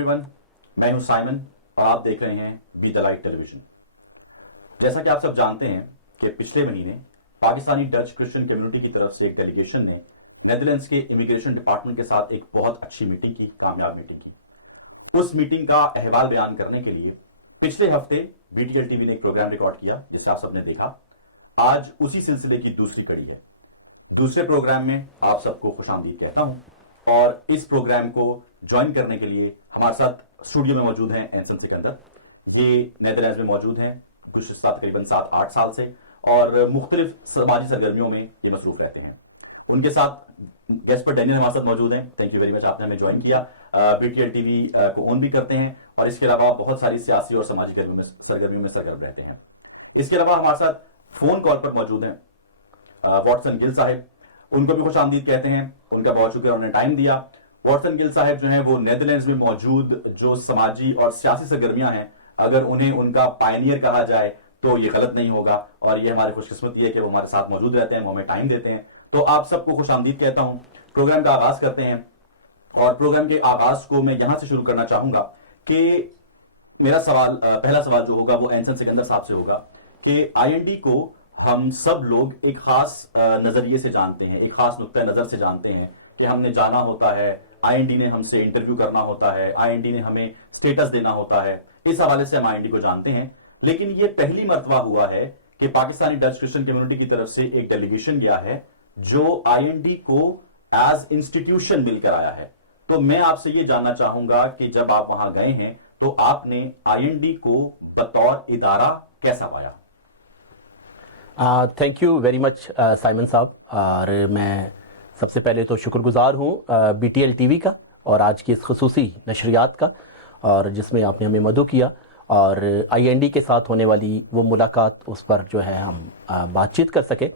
Everyone, मैं हूं Simon और आप देख रहे हैं बी द लाइट टेलीविजन। जैसा कि आप सब जानते हैं कि पिछले महीने पाकिस्तानी डच क्रिश्चियन कम्युनिटी की तरफ से एक डेलीगेशन ने नेदरलैंड्स के इमिग्रेशन डिपार्टमेंट के साथ एक बहुत अच्छी मीटिंग की, कामयाब मीटिंग की। उस मीटिंग का अहवाल बयान करने के लिए पिछले हफ्ते बीटीएल टीवी ने एक प्रोग्राम रिकॉर्ड किया, जिसे आप सबने देखा। आज उसी सिलसिले की दूसरी कड़ी है। दूसरे प्रोग्राम में आप सबको खुशामदीद कहता हूं और इस प्रोग्राम को ज्वाइन करने के लिए हमारे साथ स्टूडियो में मौजूद हैं एंसन सिकंदर। ये नेदरलैंड्स में मौजूद हैं कुछ तकरीबन 7-8 साल से और मुख्तलिफ समाजी सरगर्मियों में ये मसरूफ रहते हैं। उनके साथ गेस्ट पर डैनियल हमारे साथ मौजूद हैं। थैंक यू वेरी मच, आपने हमें ज्वाइन किया। बीटीएल टीवी को ओन भी करते हैं और इसके अलावा बहुत सारी सियासी और समाजी सरगर्मियों में सरगर्म रहते हैं। इसके अलावा हमारे साथ फोन कॉल पर मौजूद हैं वॉटसन गिल साहब। उनको भी खुश आमदीद कहते हैं, उनका बहुत शुक्रिया, उन्होंने टाइम दिया। वॉटसन गिल साहब जो हैं वो नेदरलैंड्स में मौजूद जो समाजी और सियासी सरगर्मियां हैं, अगर उन्हें उनका पायनियर कहा जाए तो ये गलत नहीं होगा और ये हमारी खुशकिस्मती है कि वो हमारे साथ मौजूद रहते हैं, वो हमें टाइम देते हैं। तो आप सबको खुश आमदीद कहता हूं। प्रोग्राम का आगाज करते हैं और प्रोग्राम के आगाज को मैं यहां से शुरू करना चाहूंगा कि मेरा सवाल, पहला सवाल जो होगा वो एंसन सिकंदर साहब से होगा कि आईएनडी को हम सब लोग एक खास नजरिए से जानते हैं, एक खास नुक्ता नजर से जानते हैं कि हमने जाना होता है, आईएनडी ने हमसे इंटरव्यू करना होता है, आईएनडी ने हमें स्टेटस देना होता है। इस हवाले से हम आईएनडी को जानते हैं। लेकिन ये पहली मर्तबा हुआ है कि पाकिस्तानी डच क्रिश्चियन कम्युनिटी की तरफ से एक डेलीगेशन गया है जो आईएनडी को एज इंस्टीट्यूशन मिलकर आया है। तो मैं आपसे ये जानना चाहूंगा कि जब आप वहां गए हैं तो आपने आईएनडी को बतौर इदारा कैसा पाया? Thank you very much Simon साहब। और मैं सबसे पहले तो शुक्रगुजार हूँ बीटीएल टीवी का और आज की इस खसूसी नशरियात का, और जिसमें आपने हमें मदद किया और आईएनडी के साथ होने वाली वो मुलाकात, उस पर जो है हम बातचीत कर सके।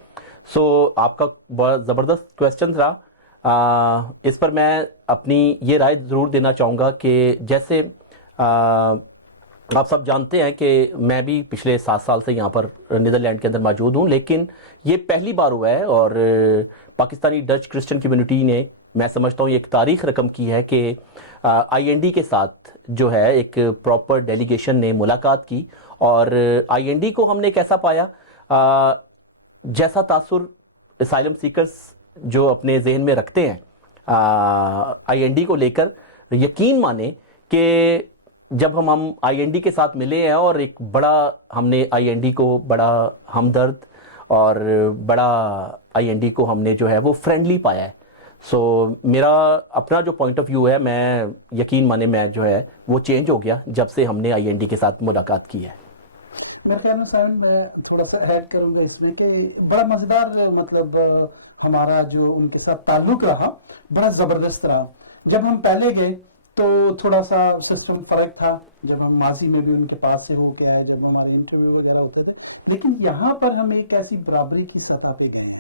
सो आपका बहुत ज़बरदस्त क्वेश्चन रहा। इस पर मैं अपनी ये राय ज़रूर देना चाहूँगा कि जैसे आप सब जानते हैं कि मैं भी पिछले 7 साल से यहाँ पर नीदरलैंड के अंदर मौजूद हूँ, लेकिन ये पहली बार हुआ है और पाकिस्तानी डच क्रिश्चियन कम्युनिटी ने, मैं समझता हूँ, एक तारीख रकम की है कि आईएनडी के साथ जो है एक प्रॉपर डेलीगेशन ने मुलाकात की। और आईएनडी को हमने कैसा पाया, जैसा तासुर असाइलम सीकर्स जो अपने जहन में रखते हैं आईएनडी को लेकर, यकीन माने कि जब हम आईएनडी के साथ मिले हैं और एक बड़ा, हमने आईएनडी को बड़ा हमदर्द और बड़ा आईएनडी को हमने जो है वो फ्रेंडली पाया है। सो मेरा अपना जो पॉइंट ऑफ व्यू है, मैं यकीन माने मैं जो है वो चेंज हो गया जब से हमने आईएनडी के साथ मुलाकात की है। मेरे ख्याल में साहब मैं थोड़ा सा ऐड करूंगा इसमें कि बड़ा मजेदार, मतलब हमारा जो उनके साथ ताल्लुक रहा बड़ा जबरदस्त रहा। जब हम पहले गए तो थोड़ा सा सिस्टम फर्क था, जब हम माजी में भी उनके पास से होके आए, जब हमारे इंटरव्यू वगैरह होते थे। लेकिन यहाँ पर हम एक ऐसी बराबरी की सतह पे गए हैं,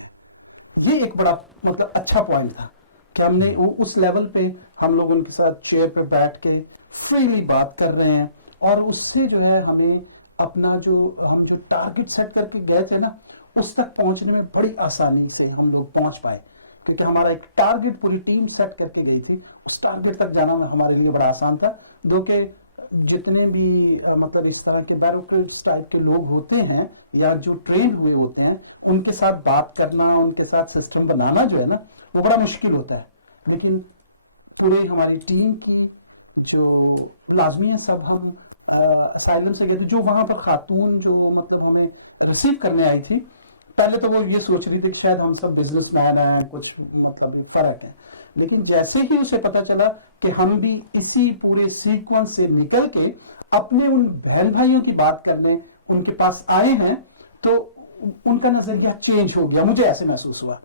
ये एक बड़ा मतलब अच्छा पॉइंट था कि हमने उस लेवल पे हम लोग उनके साथ चेयर पे बैठ के फ्रीली बात कर रहे हैं और उससे जो है हमें अपना हम जो टारगेट सेट करके गए थे ना, उस तक पहुंचने में बड़ी आसानी से हम लोग पहुंच पाए, क्योंकि हमारा एक टारगेट पूरी टीम सेट करके गई थी। उस टारगेट तक जाना हमारे लिए बड़ा आसान था। दो के जितने भी मतलब इस तरह के बैरोक्रेट्स टाइप के लोग होते हैं या जो ट्रेन हुए होते हैं, उनके साथ बात करना, उनके साथ सिस्टम बनाना जो है ना, वो बड़ा मुश्किल होता है। लेकिन पूरे हमारी टीम की जो लाजमी है, सब हम असाइलम से गए थे। जो वहां पर खातून जो मतलब हमें रिसीव करने आई थी, पहले तो वो ये सोच रही थी कि शायद हम सब बिजनेसमैन हैं, कुछ मतलब फर्क है। लेकिन जैसे ही उसे पता चला कि हम भी इसी पूरे सीक्वेंस से निकल के अपने उन बहन भाइयों की बात करने उनके पास आए हैं, तो उनका नजरिया चेंज हो गया। मुझे ऐसे महसूस हुआ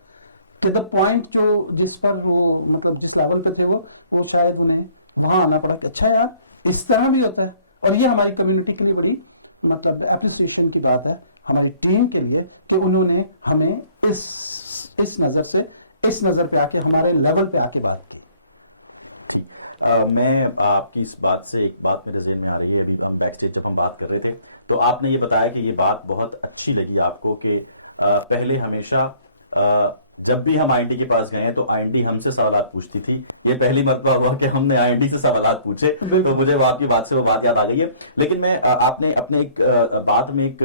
कि द पॉइंट जो जिस पर वो मतलब जिस लेवल पे थे वो शायद उन्हें वहां आना पड़ा कि अच्छा यार इस तरह भी होता है। और ये हमारी कम्युनिटी के लिए बड़ी मतलब एप्रिसिएशन की बात है, हमारी टीम के लिए, कि उन्होंने हमें इस नजर पे आके हमारे लेवल पे आके बात की। मैं आपकी इस बात से एक बात मेरे ज़हन में आ रही है। अभी हम बैक स्टेज जब हम बात कर रहे थे तो आपने ये बताया कि ये बात बहुत अच्छी लगी आपको कि पहले हमेशा جب بھی ہم IND کے پاس گئے ہیں تو IND ہم سے سوالات پوچھتی تھی. یہ پہلی مرتبہ ہوا کہ ہم نے IND سے سوالات پوچھے, تو مجھے وہ آپ کی بات سے وہ بات یاد آ گئی ہے. لیکن میں آپ نے اپنے ایک بات میں ایک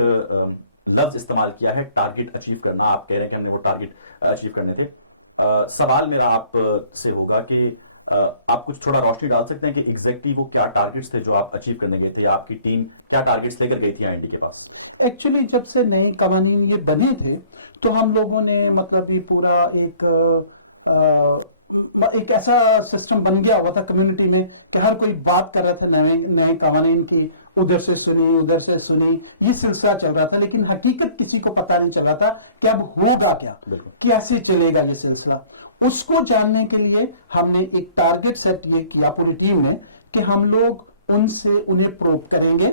لفظ استعمال کیا ہے, ٹارگٹ اچیو کرنا. آپ کہہ رہے ہیں کہ ہم نے وہ ٹارگٹ اچیو کرنے تھے. سوال میرا آپ سے ہوگا کہ آپ کچھ تھوڑا روشنی ڈال سکتے ہیں کہ ایگزیکٹلی وہ کیا ٹارگٹس تھے جو آپ اچیو کرنے گئے تھے, آپ کی ٹیم کیا ٹارگٹس لے کر گئی تھی IND کے پاس؟ ایکچولی جب سے نئے قوانین یہ بنے تھے تو ہم لوگوں نے مطلب یہ پورا ایک ایسا سسٹم بن گیا ہوا تھا کمیونٹی میں کہ ہر کوئی بات کر رہا تھا نئے قوانین کی, ادھر سے سنی, یہ سلسلہ چل رہا تھا, لیکن حقیقت کسی کو پتہ نہیں چل رہا تھا کہ اب ہوگا کیا, کیسے چلے گا یہ سلسلہ. اس کو جاننے کے لیے ہم نے ایک ٹارگٹ سیٹ یہ کیا پوری ٹیم نے کہ ہم لوگ انہیں پروب کریں گے,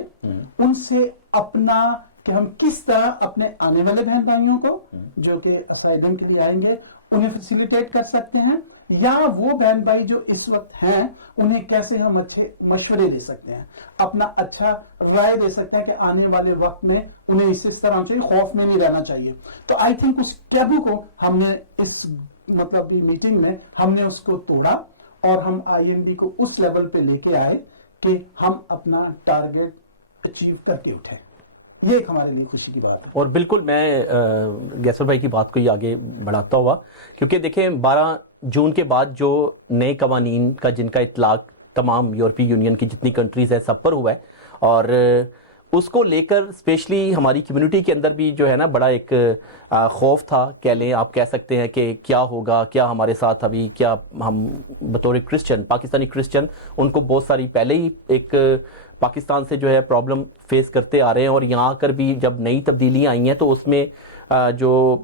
ان سے اپنا کہ ہم کس طرح اپنے آنے والے بہن بھائیوں کو جو کہ اسائلم کے لیے آئیں گے انہیں فیسیلیٹیٹ کر سکتے ہیں, یا وہ بہن بھائی جو اس وقت ہیں انہیں کیسے ہم اچھے مشورے دے سکتے ہیں, اپنا اچھا رائے دے سکتے ہیں کہ آنے والے وقت میں انہیں اس طرح سے خوف میں نہیں رہنا چاہیے. تو آئی تھنک اس ٹیبو کو ہم نے اس مطلب میٹنگ میں ہم نے اس کو توڑا اور ہم IND کو اس لیول پہ لے کے آئے کہ ہم اپنا ٹارگٹ اچیو کر کے اٹھیں. یہ ایک ہمارے لیے خوشی کی بات ہے. اور بالکل میں گیسر بھائی کی بات کو ہی آگے بڑھاتا ہوا, کیونکہ دیکھیں 12 جون کے بعد جو نئے قوانین کا جن کا اطلاق تمام یورپی یونین کی جتنی کنٹریز ہے سب پر ہوا ہے, اور اس کو لے کر اسپیشلی ہماری کمیونٹی کے اندر بھی جو ہے نا بڑا ایک خوف تھا, کہہ لیں آپ کہہ سکتے ہیں کہ کیا ہوگا, کیا ہمارے ساتھ ابھی کیا ہم بطور کرسچن پاکستانی کرسچن ان کو بہت ساری پہلے ہی ایک پاکستان سے جو ہے پرابلم فیس کرتے آ رہے ہیں, اور یہاں کر بھی جب نئی تبدیلیاں آئی ہیں تو اس میں جو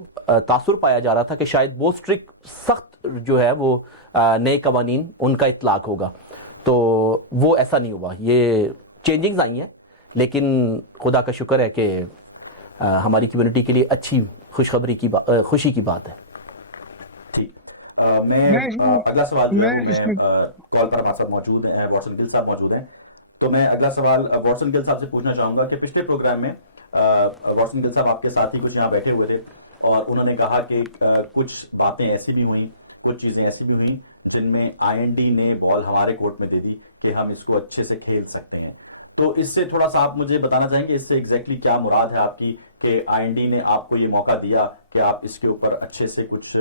تاثر پایا جا رہا تھا کہ شاید بہت سٹرکٹ سخت جو ہے وہ نئے قوانین ان کا اطلاق ہوگا, تو وہ ایسا نہیں ہوا. یہ چینجنگز آئی ہیں, لیکن خدا کا شکر ہے کہ ہماری کمیونٹی کے لیے اچھی خوشخبری کی خوشی کی بات ہے. ٹھیک, میں اگلا سوال جو ہے میں کال پر ہمارے ساتھ موجود ہیں, واٹسن گل صاحب موجود ہیں, تو میں اگلا سوال واٹسن گل صاحب سے پوچھنا چاہوں گا کہ پچھلے پروگرام میں واٹسن گل صاحب آپ کے ساتھ ہی کچھ یہاں بیٹھے ہوئے تھے اور انہوں نے کہا کہ کچھ باتیں ایسی بھی ہوئیں, کچھ چیزیں ایسی بھی ہوئیں جن میں IND نے بال ہمارے کورٹ میں دے دی کہ ہم اس کو اچھے سے کھیل سکتے ہیں. تو اس سے تھوڑا سا آپ مجھے بتانا چاہیں گے اس سے ایگزیکٹلی کیا مراد ہے آپ کی کہ IND نے آپ کو یہ موقع دیا کہ آپ اس کے اوپر اچھے سے کچھ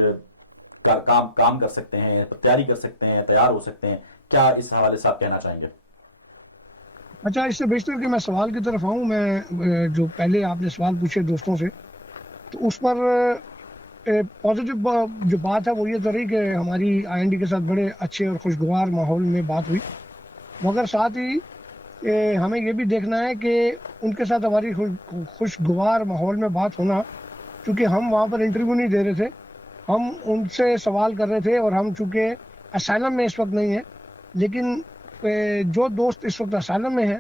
کام کر سکتے ہیں, تیاری کر سکتے ہیں, تیار ہو سکتے ہیں, کیا اس حوالے سے آپ کہنا چاہیں گے؟ اچھا, اس سے بیشتر کہ میں سوال کی طرف آؤں, میں جو پہلے آپ نے سوال پوچھے دوستوں سے تو اس پر پازیٹیو جو بات ہے وہ یہ رہی کہ ہماری IND کے ساتھ بڑے اچھے اور خوشگوار ماحول میں بات ہوئی, مگر ساتھ ہی ہمیں یہ بھی دیکھنا ہے کہ ان کے ساتھ ہماری خوشگوار ماحول میں بات ہونا, چونکہ ہم وہاں پر انٹرویو نہیں دے رہے تھے, ہم ان سے سوال کر رہے تھے, اور ہم چونکہ اسائلم میں اس وقت نہیں ہیں, لیکن جو دوست اس وقت اسائلم میں ہیں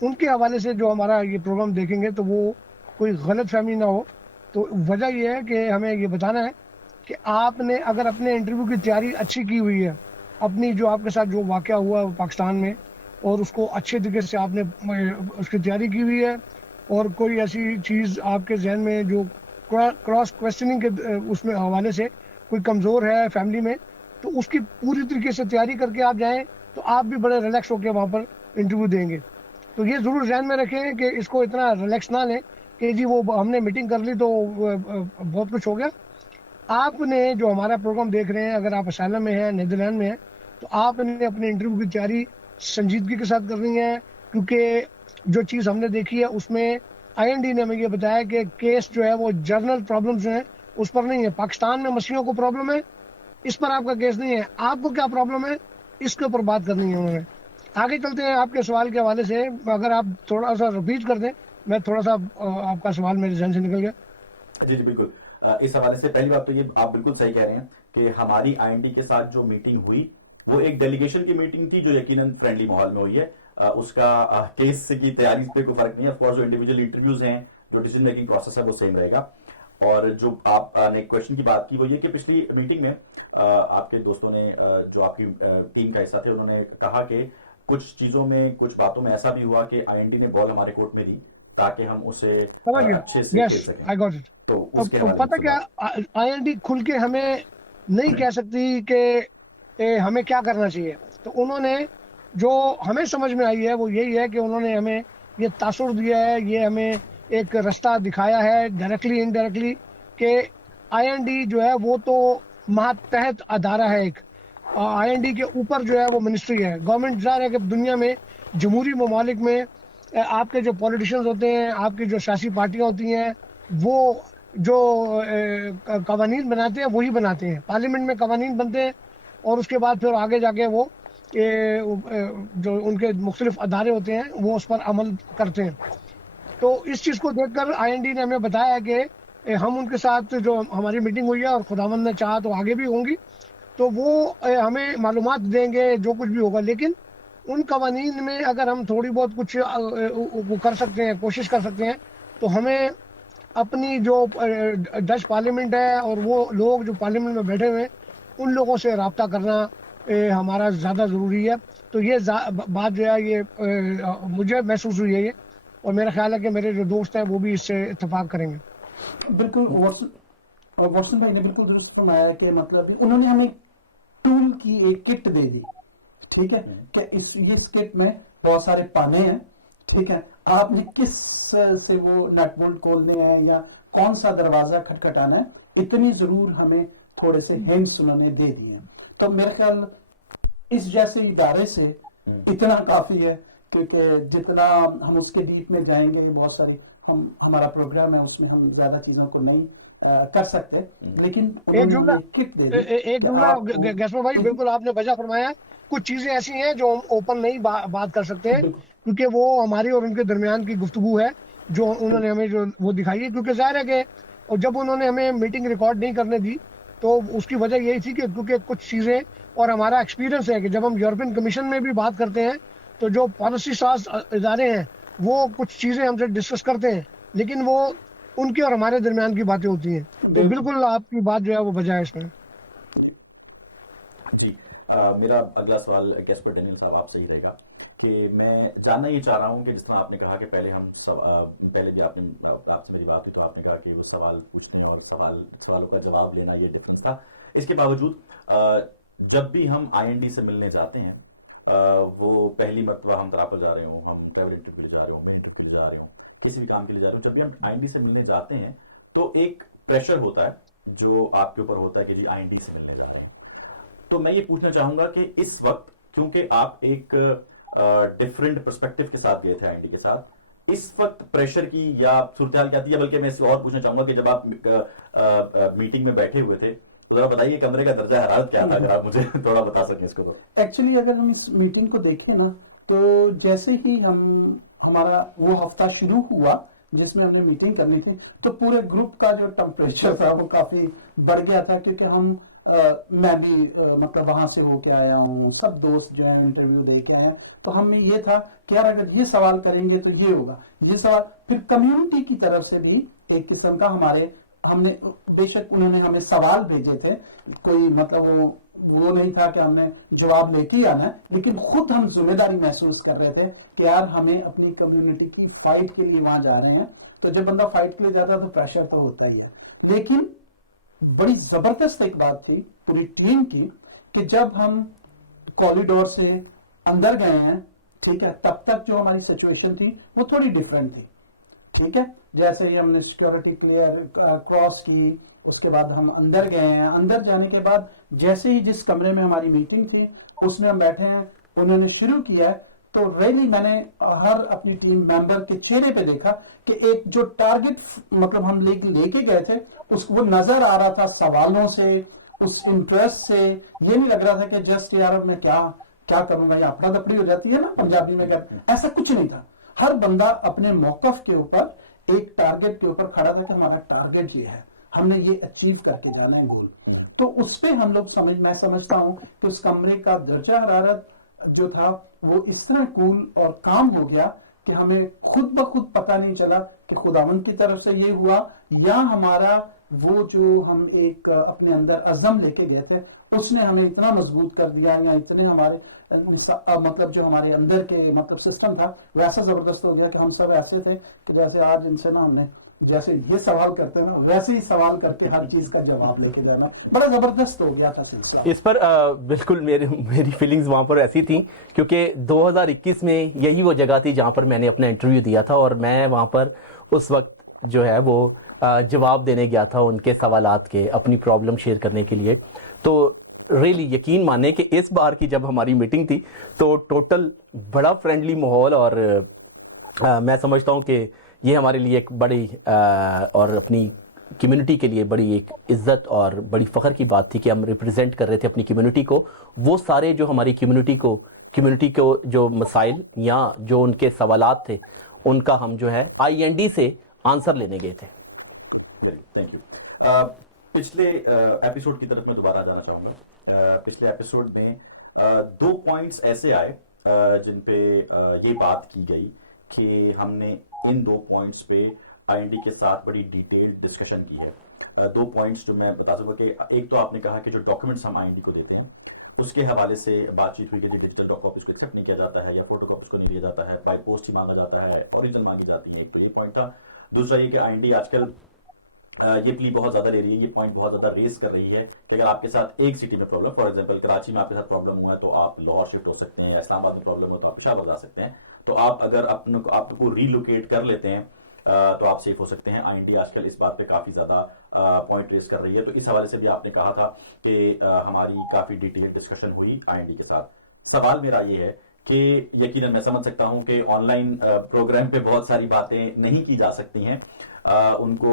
ان کے حوالے سے جو ہمارا یہ پروگرام دیکھیں گے تو وہ کوئی غلط فہمی نہ ہو. تو وجہ یہ ہے کہ ہمیں یہ بتانا ہے کہ آپ نے اگر اپنے انٹرویو کی تیاری اچھی کی ہوئی ہے, اپنی جو آپ کے ساتھ جو واقعہ ہوا پاکستان میں, اور اس کو اچھے طریقے سے آپ نے اس کی تیاری کی ہوئی ہے, اور کوئی ایسی چیز آپ کے ذہن میں جو کراس کویسچننگ کے اس میں حوالے سے کوئی کمزور ہے فیملی میں, تو اس کی پوری طریقے سے تیاری کر کے آپ جائیں تو آپ بھی بڑے ریلیکس ہو کے وہاں پر انٹرویو دیں گے. تو یہ ضرور ذہن میں رکھیں کہ اس کو اتنا ریلیکس نہ لیں کہ جی وہ ہم نے میٹنگ کر لی تو بہت کچھ ہو گیا. آپ نے جو ہمارا پروگرام دیکھ رہے ہیں, اگر آپ اسائلم میں ہیں, نیدرلینڈ میں ہیں, تو آپ نے اپنے انٹرویو کی تیاری سنجیدگی کے ساتھ کرنی ہے, کیونکہ جو چیز ہم نے دیکھی ہے اس میں IND نے ہمیں یہ بتایا کہ کیس جو ہے وہ جرنل پرابلمز ہیں اس پر نہیں ہے. پاکستان میں مسیحوں کو پرابلم ہے, اس پر آپ کا کیس نہیں ہے. آپ کو کیا پرابلم ہے اس کے اوپر بات کرنی ہے انہوں نے. آگے چلتے ہیں آپ کے سوال کے حوالے سے, اگر آپ تھوڑا سا ریپیٹ کر دیں, میں تھوڑا سا آپ کا سوال میرے ذہن سے نکل گیا. جی بالکل, اس حوالے سے پہلی بات تو یہ آپ بالکل صحیح کہہ رہے ہیں کہ ہماری IND کے ساتھ جو میٹنگ ہوئی وہ ایک ڈیلیگیشن کی میٹنگ تھی جو یقیناً فرینڈلی ماحول میں ہوئی ہے. اس کا کیس کی تیاری پہ کوئی فرق نہیں ہے. آف کورس جو انڈیویجول انٹرویوز ہیں, جو ڈیسیجن میکنگ پروسیس ہے وہ سیم رہے گا. اور جو آپ نے کویشچن کی بات کی وہ یہ کہ پچھلی میٹنگ میں آپ کے دوستوں نے جو آپ کی ٹیم کا حصہ تھے انہوں نے کہا کہ کچھ چیزوں میں کچھ باتوں میں ایسا بھی ہوا کہ IND نے بال ہمارے کورٹ میں دی ताकि हम उसे समझ गया, अच्छे से खेल यस सकें। I got it. तो उसके अब हवाले पता से क्या, आईएनडी खुल के हमें नहीं कह सकती कि हमें क्या करना चाहिए। तो उन्होंने जो हमें समझ में आई है वो यही है कि उन्होंने हमें ये तासुर दिया है, ये हमें एक रास्ता दिखाया है डायरेक्टली इनडायरेक्टली कि आईएनडी जो है वो तो मातहत अदारा है एक, आईएनडी के ऊपर जो है वो मिनिस्ट्री है। गवर्नमेंट ज़ाहिर है कि दुनिया में जमहूरी ममालिक में आपके जो पॉलिटिशियंस होते हैं, आपकी जो सियासी पार्टियां होती हैं, वो जो कवानीन बनाते हैं वही बनाते हैं, पार्लियामेंट में कवानीन बनते हैं और उसके बाद फिर आगे जाके वो जो उनके मुख्तलिफ अदारे होते हैं वो उस पर अमल करते हैं। तो इस चीज़ को देखकर आईएनडी ने हमें बताया कि हम उनके साथ जो हमारी मीटिंग हुई है और खुदावंद ने चाहा तो आगे भी होंगी, तो वो हमें मालूमात देंगे जो कुछ भी होगा। लेकिन उन कवानीन में अगर हम थोड़ी बहुत कुछ वो कर सकते हैं, कोशिश कर सकते हैं, तो हमें अपनी जो डच पार्लियामेंट है और वो लोग जो पार्लियामेंट में बैठे हुए हैं उन लोगों से रब्ता करना हमारा ज़्यादा ज़रूरी है। तो ये बात जो है ये मुझे महसूस हुई है ये, और मेरा ख्याल है कि मेरे जो दोस्त हैं वो भी इससे इत्तेफाक करेंगे। बिल्कुल वॉटसन भाई ने बिल्कुल दुरुस्त फरमाया कि मतलब उन्होंने हमें टूल की एक किट दे दी, ठीक है, कि इस किट में बहुत सारे पाने हैं, ठीक है, आपने किस से वो नट बोल्ट खोलने हैं या कौन सा दरवाजा खटखटाना है, इतनी जरूर हमें थोड़े से हिंट्स उन्होंने दे दिए। तो मेरे ख्याल इस जैसे इदारे से इतना काफी है, क्योंकि जितना हम उसके डीप में जाएंगे, बहुत सारी हमारा प्रोग्राम है उसमें हम ज्यादा चीजों को नहीं कर सकते, लेकिन एक जुमला किट दे दी। एक जुमला गैस्पर भाई, बिल्कुल आपने वजह फरमाया। कुछ चीजें ऐसी हैं जो हम ओपन नहीं बात कर सकते हैं, क्योंकि वो हमारी और उनके दरमियान की गुफ्तगू है जो उन्होंने हमें जो वो दिखाई है। क्योंकि जाहिर है कि और जब उन्होंने हमें मीटिंग रिकॉर्ड नहीं करने दी तो उसकी वजह यही थी कि क्योंकि कुछ चीजें, और हमारा एक्सपीरियंस है कि जब हम यूरोपियन कमीशन में भी बात करते हैं तो जो पॉलिसी साज इदारे हैं वो कुछ चीजें हमसे डिस्कस करते हैं, लेकिन वो उनके और हमारे दरमियान की बातें होती हैं। तो बिल्कुल आपकी बात जो है वो वजह है इसमें। जी मेरा अगला सवाल कैस्पर डेनियल साहब आपसे ही रहेगा कि मैं जानना ये चाह रहा हूँ कि जिस तरह आपने कहा कि पहले हम पहले भी आपसे मेरी बात हुई तो आपने कहा कि वो सवाल पूछने और सवालों का जवाब लेना ये डिफरेंस था। इसके बावजूद जब भी हम आईएनडी से मिलने जाते हैं, वो पहली मरतबा हम तरापर जा रहे हों, हम ट्रैवल इंटरव्यू के लिए जा रहे हों, मैं इंटरव्यू के लिए जा रहे हों, किसी भी काम के लिए जा रहे हो, जब भी हम आईएनडी से मिलने जाते हैं तो एक प्रेशर होता है जो आपके ऊपर होता है कि जी आईएनडी से मिलने जा रहे हैं। तो मैं ये पूछना चाहूंगा कि इस वक्त क्योंकि आप एक डिफरेंट पर्सपेक्टिव के साथ गए थे आईएनडी के साथ, इस वक्त प्रेशर की या सूरत हाल क्या थी, बल्कि मैं इससे और पूछना चाहूंगा कि जब आप मीटिंग में बैठे हुए थे तो जरा बताइए कमरे का दर्जा हरारत क्या था, अगर आप मुझे थोड़ा बता सकें इसको। तो एक्चुअली अगर हम इस मीटिंग को देखें ना, तो जैसे ही हमारा वो हफ्ता शुरू हुआ जिसमें हमने मीटिंग करनी थी, तो पूरे ग्रुप का जो टेम्परेचर था वो काफी बढ़ गया था, क्योंकि मैं भी मतलब वहां से होके आया हूँ, सब दोस्त जो है इंटरव्यू दे के आए हैं, तो हमें ये था कि यार अगर ये सवाल करेंगे तो ये होगा, ये सवाल। फिर कम्युनिटी की तरफ से भी एक किस्म का हमने बेशक उन्होंने हमें सवाल भेजे थे, कोई मतलब वो नहीं था कि हमने जवाब लेके ही आना है, लेकिन खुद हम जिम्मेदारी महसूस कर रहे थे कि यार हमें अपनी कम्युनिटी की फाइट के लिए वहां जा रहे हैं। तो जब बंदा फाइट के लिए जाता है तो प्रेशर तो होता ही है, लेकिन बड़ी जबरदस्त एक बात थी पूरी टीम की कि जब हम कॉरिडोर से अंदर गए हैं, ठीक है, तब तक जो हमारी सिचुएशन थी वो थोड़ी डिफरेंट थी, ठीक है। जैसे ही हमने सिक्योरिटी क्लियर क्रॉस की, उसके बाद हम अंदर गए हैं। अंदर जाने के बाद जैसे ही जिस कमरे में हमारी मीटिंग थी उसमें हम बैठे हैं, उन्होंने शुरू किया है, तो रियली मैंने हर अपनी टीम मेंबर के चेहरे पे देखा कि एक जो टारगेट मतलब हम लेके गए थे उसको वो नजर आ रहा था सवालों से, उस इंटरेस्ट से। ये नहीं लग रहा था कि जस्ट यार मैं क्या करूंगा, या अपना दपड़ी हो जाती है ना पंजाबी में, ऐसा कुछ नहीं था। हर बंदा अपने मौकफ के ऊपर एक टारगेट के ऊपर खड़ा था कि हमारा टारगेट ये है, हमने ये अचीव करके जाना है गोल। तो उस पे हम लोग मैं समझता हूं कि उस कमरे का दर्जा हरारत जो था वो इस तरह कूल और काम हो गया कि हमें खुद ब खुद पता नहीं चला कि खुदावंद की तरफ से ये हुआ या हमारा वो जो हम एक अपने अंदर अज़म लेके गए थे उसने हमें इतना मजबूत कर दिया, या इतने हमारे मतलब जो हमारे अंदर के मतलब सिस्टम था वैसा जबरदस्त हो गया कि हम सब ऐसे थे कि जैसे आज इनसे ना हमने जैसे ये सवाल करते हैं ना वैसे ही सवाल करके हर चीज का जवाब लेके जाना, बड़ा जबरदस्त हो गया था सिलसिला। इस पर बिल्कुल मेरी फीलिंग्स वहाँ पर ऐसी थी क्योंकि 2021 में यही वो जगह थी जहाँ पर मैंने अपना इंटरव्यू दिया था और मैं वहाँ पर उस वक्त जो है वो जवाब देने गया था उनके सवालात के, अपनी प्रॉब्लम शेयर करने के लिए। तो रियली यकीन माने कि इस बार की जब हमारी मीटिंग थी तो टोटल बड़ा फ्रेंडली माहौल और मैं समझता हूँ कि ये हमारे लिए एक बड़ी और अपनी कम्युनिटी के लिए बड़ी एक इज्जत और बड़ी फ़ख्र की बात थी कि हम रिप्रेजेंट कर रहे थे अपनी कम्युनिटी को। वो सारे जो हमारी कम्युनिटी को जो मसाइल या जो उनके सवालात थे उनका हम जो है IND से आंसर लेने गए थे। Thank you. पिछले एपिसोड की तरफ मैं दोबारा जाना चाहूँगा। पिछले एपिसोड में 2 पॉइंट्स ऐसे आए जिन पे ये बात की गई कि हमने इन 2 पॉइंट्स पे IND के साथ बड़ी डिटेल्ड डिस्कशन की है। 2 पॉइंट्स जो मैं बता सकूँ कि एक तो आपने कहा कि जो डॉक्यूमेंट्स हम IND को देते हैं उसके हवाले से बातचीत हुई कि डिजिटल कॉपीज को एक्सेप्ट नहीं किया जाता है या फोटो कॉपीज को नहीं लिया जाता है, बाय पोस्ट ही मांगा जाता है, ओरिजिनल मांगी जाती है। एक तो ये पॉइंट था। दूसरा ये कि IND आजकल ये प्ली बहुत ज्यादा ले रही है, ये पॉइंट बहुत ज्यादा रेस कर रही है कि अगर आपके साथ एक सिटी में प्रॉब्लम, फॉर एग्जांपल कराची में आपके साथ प्रॉब्लम हुआ है तो आप लाहौर शिफ्ट हो सकते हैं, इस्लामाबाद में प्रॉब्लम हो तो आप पेशावर जा सकते हैं। तो आप अगर आपको रीलोकेट कर लेते हैं तो आप सेफ हो सकते हैं। IND आजकल इस बात पे काफी ज्यादा पॉइंट रेस कर रही है। तो इस हवाले से भी आपने कहा था कि हमारी काफी डिटेल डिस्कशन हुई IND के साथ। सवाल मेरा ये है कि यकीनन मैं समझ सकता हूं कि ऑनलाइन प्रोग्राम पे बहुत सारी बातें नहीं की जा सकती हैं, उनको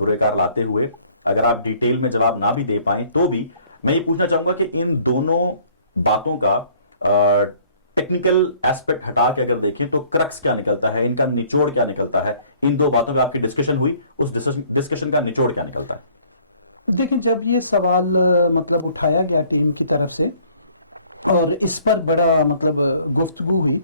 बुरेकार लाते हुए अगर आप डिटेल में जवाब ना भी दे पाए तो भी मैं ये पूछना चाहूंगा कि इन दोनों बातों का टेक्निकल एस्पेक्ट हटा के अगर देखें तो क्रक्स क्या निकलता है, इनका निचोड़ क्या निकलता है। इन 2 बातों पे आपकी डिस्कशन हुई, उस डिस्कशन का निचोड़ क्या निकलता है? देखिए, जब ये सवाल मतलब उठाया गया टीम की तरफ से और इस पर बड़ा मतलब गुफ्तगू हुई,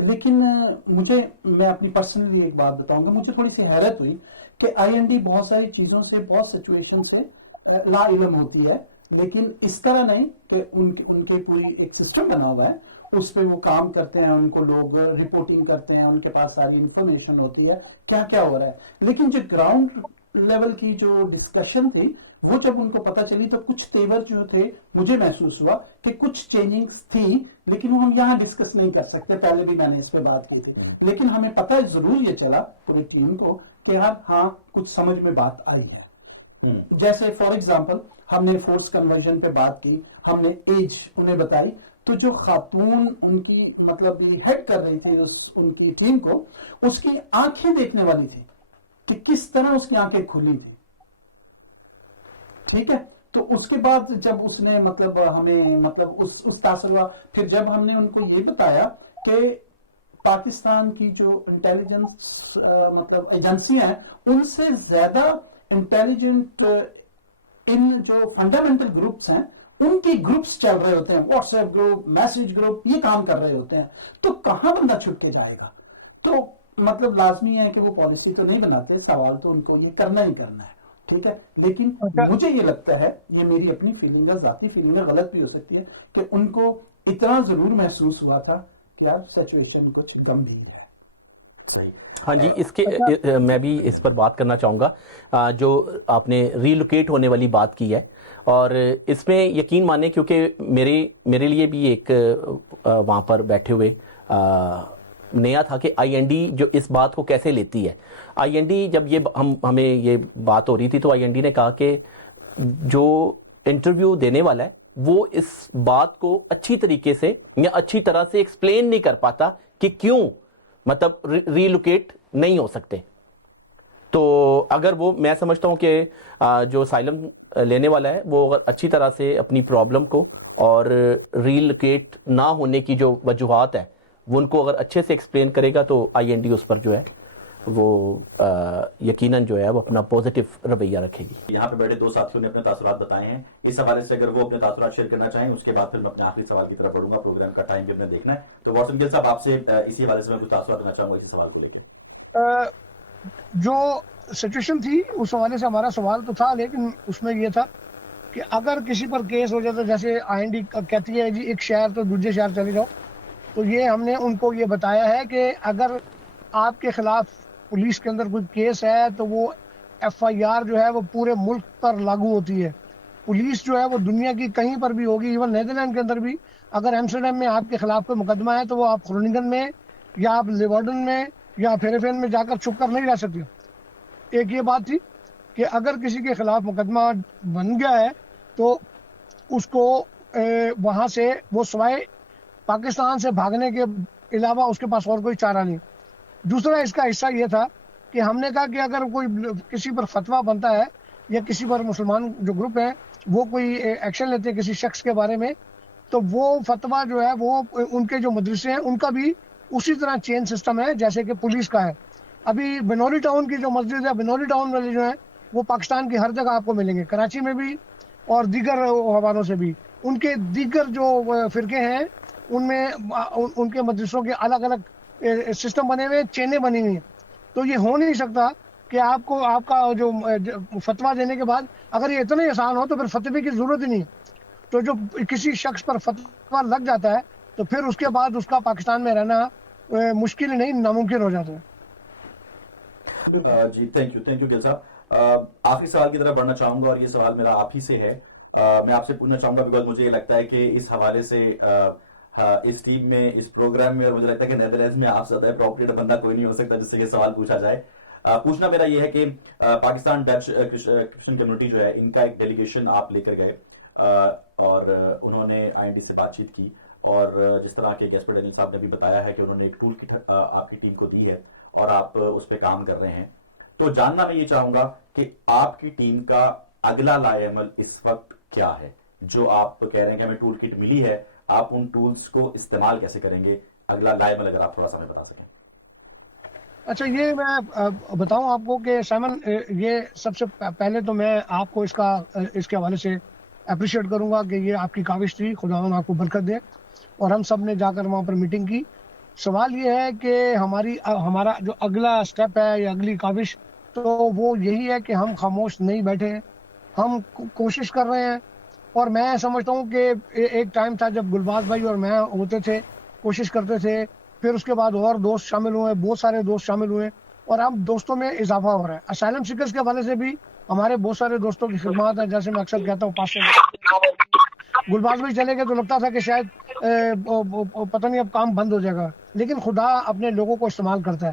लेकिन मैं अपनी पर्सनली एक बात बताऊंगा, मुझे थोड़ी सी हैरत हुई कि IND बहुत सारी चीजों से, बहुत सिचुएशन से ला इल्म होती है, लेकिन इस तरह नहीं कि उनके कोई एक सिस्टम बना हुआ है, उस पर वो काम करते हैं, उनको लोग रिपोर्टिंग करते हैं, उनके पास सारी इंफॉर्मेशन होती है क्या क्या हो रहा है। लेकिन जो ग्राउंड लेवल की जो डिस्कशन थी वो जब उनको पता चली तो कुछ तेवर जो थे मुझे महसूस हुआ कि कुछ चेंजिंग्स थी, लेकिन वो हम यहाँ डिस्कस नहीं कर सकते। पहले भी मैंने इस पे बात की थी, लेकिन हमें पता जरूर ये चला पूरी टीम को कि यार हाँ कुछ समझ में बात आई है। जैसे फॉर एग्जांपल हमने फोर्स कन्वर्जन पे बात की, हमने एज उन्हें बताई, तो जो खातून उनकी मतलब हेड कर रही थी उनकी टीम को, उसकी आंखें देखने वाली थी कि किस तरह उसकी आंखें खुली थी। ठीक है, तो उसके बाद जब उसने मतलब हमें मतलब उस तासर हुआ, फिर जब हमने उनको ये बताया कि पाकिस्तान की जो इंटेलिजेंस मतलब एजेंसियां हैं उनसे ज्यादा इंटेलिजेंट इन जो फंडामेंटल ग्रुप्स हैं उनकी ग्रुप्स चल रहे होते हैं, व्हाट्सएप ग्रुप, मैसेज ग्रुप, ये काम कर रहे होते हैं, तो कहां बंदा छुप के जाएगा। तो मतलब लाजमी है कि वो पॉलिसी तो नहीं बनाते, सवाल तो उनको ये करना ही करना है। ठीक है, लेकिन मुझे ये लगता है, ये मेरी अपनी फीलिंग है, जाती फीलिंग है, गलत भी हो सकती है, कि उनको इतना जरूर महसूस हुआ था कि यार सिचुएशन कुछ गंभीर है। सही। हाँ जी, इसके मैं भी इस पर बात करना चाहूँगा। जो आपने रीलोकेट होने वाली बात की है, और इसमें यकीन माने क्योंकि मेरे लिए भी एक वहाँ पर बैठे हुए नया था कि IND जो इस बात को कैसे लेती है। IND जब ये हमें ये बात हो रही थी तो IND ने कहा कि जो इंटरव्यू देने वाला है वो इस बात को अच्छी तरीके से या अच्छी तरह से एक्सप्लेन नहीं कर पाता कि क्यों मतलब रीलोकेट नहीं हो सकते। तो अगर वो, मैं समझता हूं कि जो असाइलम लेने वाला है वो अगर अच्छी तरह से अपनी प्रॉब्लम को और रीलोकेट ना होने की जो वजूहात है वो उनको अगर अच्छे से एक्सप्लेन करेगा तो IND उस पर जो है वो यकीनन जो है वो अपना पॉजिटिव रवैया रखेगी। यहाँ पे बैठे 2 साथियों ने अपने तासुरात बताए हैं, इस हवाले से अगर वो अपने तासुरात शेयर करना चाहें उसके बाद फिर मैं अपने आखिरी सवाल की तरफ बढ़ूंगा, प्रोग्राम का टाइम भी अपने देखना है। तो वॉटसन गिल साहब, आपसे इसी हवाले से मैं कुछ तासुरात देना चाहूंगा इसी सवाल को लेकर। जो सिचुएशन थी उस हवाले से हमारा सवाल तो था, लेकिन उसमें यह था کہ اگر کسی پر کیس ہو جاتا، جیسے IND کہتی ہے جی ایک شہر تو دوسرے شہر چلے جاؤ، تو یہ ہم نے ان کو یہ بتایا ہے کہ اگر آپ کے خلاف پولیس کے اندر کوئی کیس ہے تو وہ FIR جو ہے وہ پورے ملک پر لاگو ہوتی ہے. پولیس جو ہے وہ دنیا کی کہیں پر بھی ہوگی، ایون نیدرلینڈ کے اندر بھی اگر ایمسٹرڈیم میں آپ کے خلاف کوئی مقدمہ ہے تو وہ آپ گروننگن میں یا آپ لیورڈن میں یا فیریفین میں جا کر چھپ کر نہیں رہ سکتے. ایک یہ بات تھی کہ اگر کسی کے خلاف مقدمہ بن گیا ہے تو اس کو وہاں سے وہ سوائے پاکستان سے بھاگنے کے علاوہ اس کے پاس اور کوئی چارہ نہیں. دوسرا اس کا حصہ یہ تھا کہ ہم نے کہا کہ اگر کوئی کسی پر فتویٰ بنتا ہے یا کسی پر مسلمان جو گروپ ہیں وہ کوئی ایکشن لیتے ہیں کسی شخص کے بارے میں، تو وہ فتویٰ جو ہے وہ ان کے جو مدرسے ہیں ان کا بھی اسی طرح چین سسٹم ہے جیسے کہ پولیس کا ہے. ابھی بنولی ٹاؤن کی جو مسجد ہے، بنولی ٹاؤن والے جو ہیں وہ پاکستان کی ہر جگہ آپ کو ملیں گے، کراچی میں بھی اور دیگر حوالوں سے بھی. ان کے دیگر جو فرقے ہیں ان میں ان کے مدرسوں کے الگ الگ سسٹم بنے ہوئے، چینیں بنی ہوئی ہیں. تو یہ ہو نہیں سکتا کہ آپ کو آپ کا جو فتویٰ دینے کے بعد اگر یہ اتنا ہی آسان ہو تو پھر فتوی کی ضرورت ہی نہیں. تو جو کسی شخص پر فتویٰ لگ جاتا ہے تو پھر اس کے بعد اس کا پاکستان میں رہنا مشکل نہیں ناممکن ہو جاتا ہے. جی تھینک یو گل صاحب. آخری سوال کی طرف بڑھنا چاہوں گا اور یہ سوال میرا آپ ہی سے ہے. میں آپ سے پوچھنا چاہوں گا بیکاز مجھے یہ لگتا ہے کہ اس حوالے سے اس ٹیم میں اس پروگرام میں اور مجھے لگتا ہے کہ نیدرلینڈز میں آپ سے زیادہ اپروپریٹ بندہ کوئی نہیں ہو سکتا جس سے یہ سوال پوچھا جائے. پوچھنا میرا یہ ہے کہ پاکستان ڈچ کرسچن کمیونٹی جو ہے ان کا ایک ڈیلیگیشن آپ لے کر گئے اور انہوں نے IND سے بات چیت کی اور جس طرح کے گیسپر ڈینیل صاحب نے بھی بتایا ہے کہ انہوں نے ایک ٹول کٹ آپ کی ٹیم کو دی ہے اور آپ اس پہ کام کر رہے ہیں. تو جاننا میں یہ چاہوں گا کہ آپ کی ٹیم کا اگلا لائے عمل اس وقت کیا ہے؟ جو آپ کہہ رہے ہیں کہ ہمیں ٹول کٹ ملی ہے، آپ ان ٹولز کو استعمال کیسے کریں گے؟ اگلا لائے عمل اگر آپ تھوڑا سا ہمیں بتا سکیں. اچھا، یہ میں بتاؤں آپ کو کہ سائمن، یہ سب سے پہلے تو میں آپ کو اس کے حوالے سے اپریشیٹ کروں گا کہ یہ آپ کی کاوش تھی، خداوند آپ کو برکت دے. اور ہم سب نے جا کر وہاں پر میٹنگ کی. سوال یہ ہے کہ ہمارا جو اگلا سٹیپ ہے یا اگلی کاوش تو وہ یہی ہے کہ ہم خاموش نہیں بیٹھے ہیں، ہم کوشش کر رہے ہیں. اور میں سمجھتا ہوں کہ ایک ٹائم تھا جب گلباز بھائی اور میں ہوتے تھے، کوشش کرتے تھے، پھر اس کے بعد اور دوست شامل ہوئے، بہت سارے دوست شامل ہوئے اور اب دوستوں میں اضافہ ہو رہا ہے. اسائلم سیکرز کے حوالے سے بھی ہمارے بہت سارے دوستوں کی خدمات ہیں. جیسے میں اکثر کہتا ہوں پاس سے گلباز بھائی چلے گئے تو لگتا تھا کہ شاید پتہ نہیں اب کام بند ہو جائے گا، لیکن خدا اپنے لوگوں کو استعمال کرتا ہے.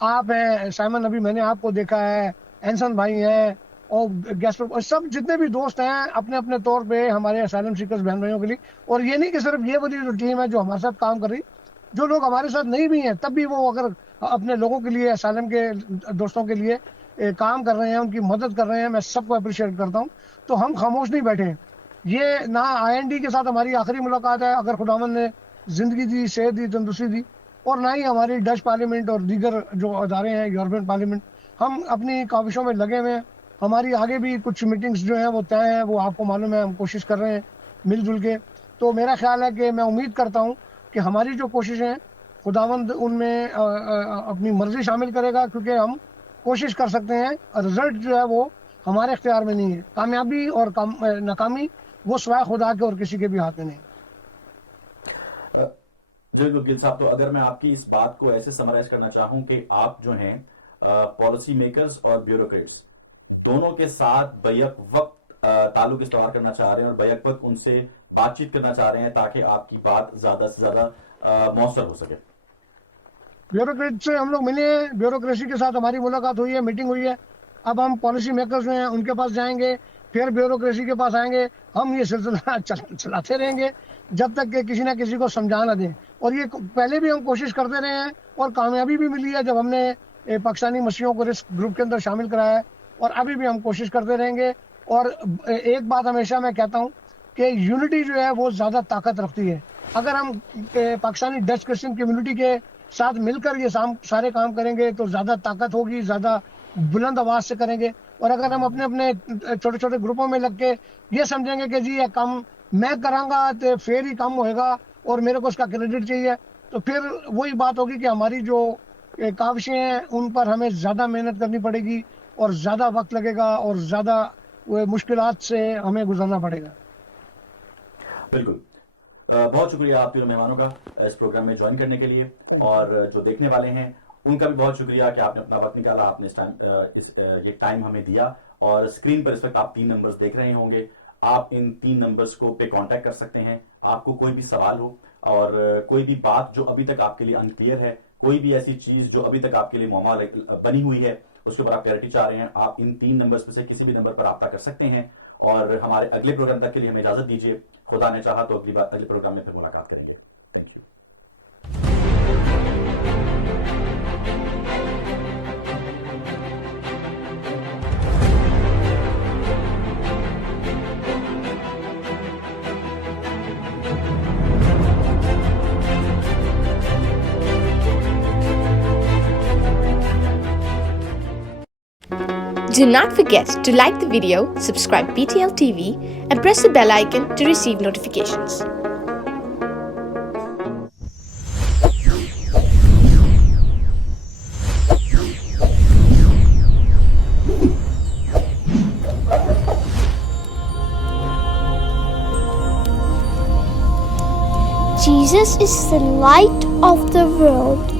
آپ ہیں سائمن، ابھی میں نے آپ کو دیکھا ہے، اینسن بھائی ہیں اور گیسپر، سب جتنے بھی دوست ہیں اپنے اپنے طور پہ ہمارے اسائلم سیکرز بہن بھائیوں کے لیے. اور یہ نہیں کہ صرف یہ والی جو ٹیم ہے جو ہمارے ساتھ کام کر رہی، جو لوگ ہمارے ساتھ نہیں بھی ہیں تب بھی وہ اگر اپنے لوگوں کے لیے، اسائلم کے دوستوں کے لیے کام کر رہے ہیں، ان کی مدد کر رہے ہیں، میں سب کو اپریشیٹ کرتا ہوں. تو ہم خاموش نہیں بیٹھے ہیں. یہ نہ IND کے ساتھ ہماری آخری ملاقات ہے اگر خداوند نے زندگی دی، صحت دی، تندرستی دی، اور نہ ہی ہماری ڈچ پارلیمنٹ اور دیگر جو ادارے ہیں، یورپین پارلیمنٹ، ہم اپنی کاوشوں میں لگے ہوئے ہیں. ہماری آگے بھی کچھ میٹنگز جو ہیں وہ طے ہیں، وہ آپ کو معلوم ہے، ہم کوشش کر رہے ہیں مل جل کے. تو میرا خیال ہے کہ میں امید کرتا ہوں کہ ہماری جو کوششیں ہیں خداوند ان میں اپنی مرضی شامل کرے گا، کیونکہ ہم کوشش کر سکتے ہیں. رزلٹ جو ہے وہ ہمارے اختیار میں نہیں ہے. کامیابی اور ناکامی وہ سوائے خدا کے اور کسی کے بھی ہاتھ میں نہیں. بالکل گل صاحب، تو اگر میں آپ کی اس بات کو ایسے سمرائز کرنا چاہوں کہ آپ جو ہیں پالیسی میکرز اور بیوروکریٹس دونوں کے ساتھ بیک وقت تعلق استوار کرنا چاہ رہے ہیں اور بیک وقت ان سے بات چیت کرنا چاہ رہے ہیں تاکہ آپ کی بات زیادہ سے زیادہ مؤثر ہو سکے. بیوروکریٹ سے ہم لوگ ملے ہیں، بیوروکریسی کے ساتھ ہماری ملاقات ہوئی ہے، میٹنگ ہوئی ہے. اب ہم پالیسی میکرز جو ہیں ان کے پاس جائیں گے، پھر بیوروکریسی کے پاس آئیں گے. ہم یہ سلسلہ چلاتے رہیں گے جب تک کہ کسی نہ کسی کو سمجھا نہ دیں. اور یہ پہلے بھی ہم کوشش کرتے رہے ہیں اور کامیابی بھی ملی ہے جب ہم نے پاکستانی مسیحیوں کو رسک گروپ کے اندر شامل کرایا ہے، اور ابھی بھی ہم کوشش کرتے رہیں گے. اور ایک بات ہمیشہ میں کہتا ہوں کہ یونٹی جو ہے وہ زیادہ طاقت رکھتی ہے. اگر ہم پاکستانی ڈچ کرسچن کمیونٹی کے ساتھ مل کر یہ سارے کام کریں گے تو زیادہ طاقت ہوگی، زیادہ بلند آواز سے کریں گے. اور اگر ہم اپنے اپنے چھوٹے چھوٹے گروپوں میں لگ کے یہ سمجھیں گے کہ جی یہ کام میں کراں گا تو پھر ہی کام ہوئے گا اور میرے کو اس کا کریڈٹ چاہیے، تو پھر وہی بات ہوگی کہ ہماری جو کاوشیں ہیں ان پر ہمیں زیادہ محنت کرنی پڑے گی اور زیادہ وقت لگے گا اور زیادہ वो मुश्किलात से हमें गुजरना पड़ेगा। बिल्कुल। बहुत शुक्रिया आप तीनों मेहमानों का इस प्रोग्राम में ज्वाइन करने के लिए, और जो देखने वाले हैं उनका भी बहुत शुक्रिया कि आपने अपना वक्त निकाला, आपने इस टाइम ये टाइम हमें दिया। और स्क्रीन पर इस वक्त आप 3 नंबर्स देख रहे होंगे, आप इन 3 नंबर्स को पे कांटेक्ट कर सकते हैं। आपको कोई भी सवाल हो और कोई भी बात जो अभी तक आपके लिए अनक्लियर है, कोई भी ऐसी चीज जो अभी तक आपके लिए मुअम्मा बनी हुई है, उसके ऊपर आप क्लैरिटी चाह रहे हैं, आप इन 3 नंबर्स में से किसी भी नंबर पर रब्ता कर सकते हैं। और हमारे अगले प्रोग्राम तक के लिए हमें इजाजत दीजिए। खुदा ने चाहा तो अगले प्रोग्राम में फिर मुलाकात करेंगे। Thank you. Do not forget to like the video, subscribe PTL TV, and press the bell icon to receive notifications. Jesus is the light of the world.